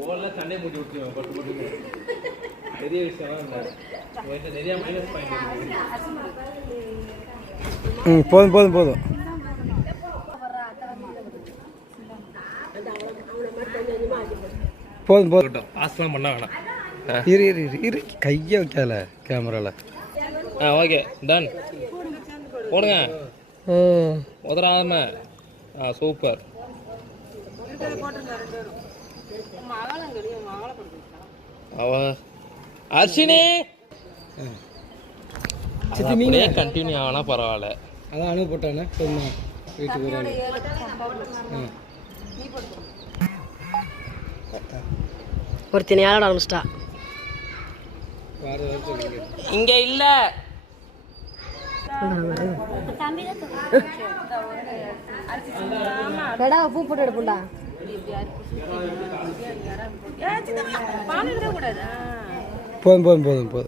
ஓவர்ல சண்டை மூட்டி விட்டுருவேன் பட்டு பட்டு. பெரிய விஷயம் இல்லை, நிறைய மைனஸ் பாயிண்ட். போதும் போதும் போதும். போதும் போதும். பாஸ்லாம் பண்ண வேணாம். இரு இரு இரு இரு கையை வைக்கால கேமராவில். ஓகே டன் போடுங்க. உதராம. சூப்பர். அவ அர்ஷினி சித்தி நீங்க கண்டினியூ ஆனா பரவாயில்ல. அதான் அனுப்ப போட்டானே சொன்னேன் வீட்டுக்கு ஒருத்தனை யாரோட ஆரம்பிச்சிட்டா இங்க இல்ல. பூ போட்டு எடுப்பா. போதும் போதும் போதும் போதும்.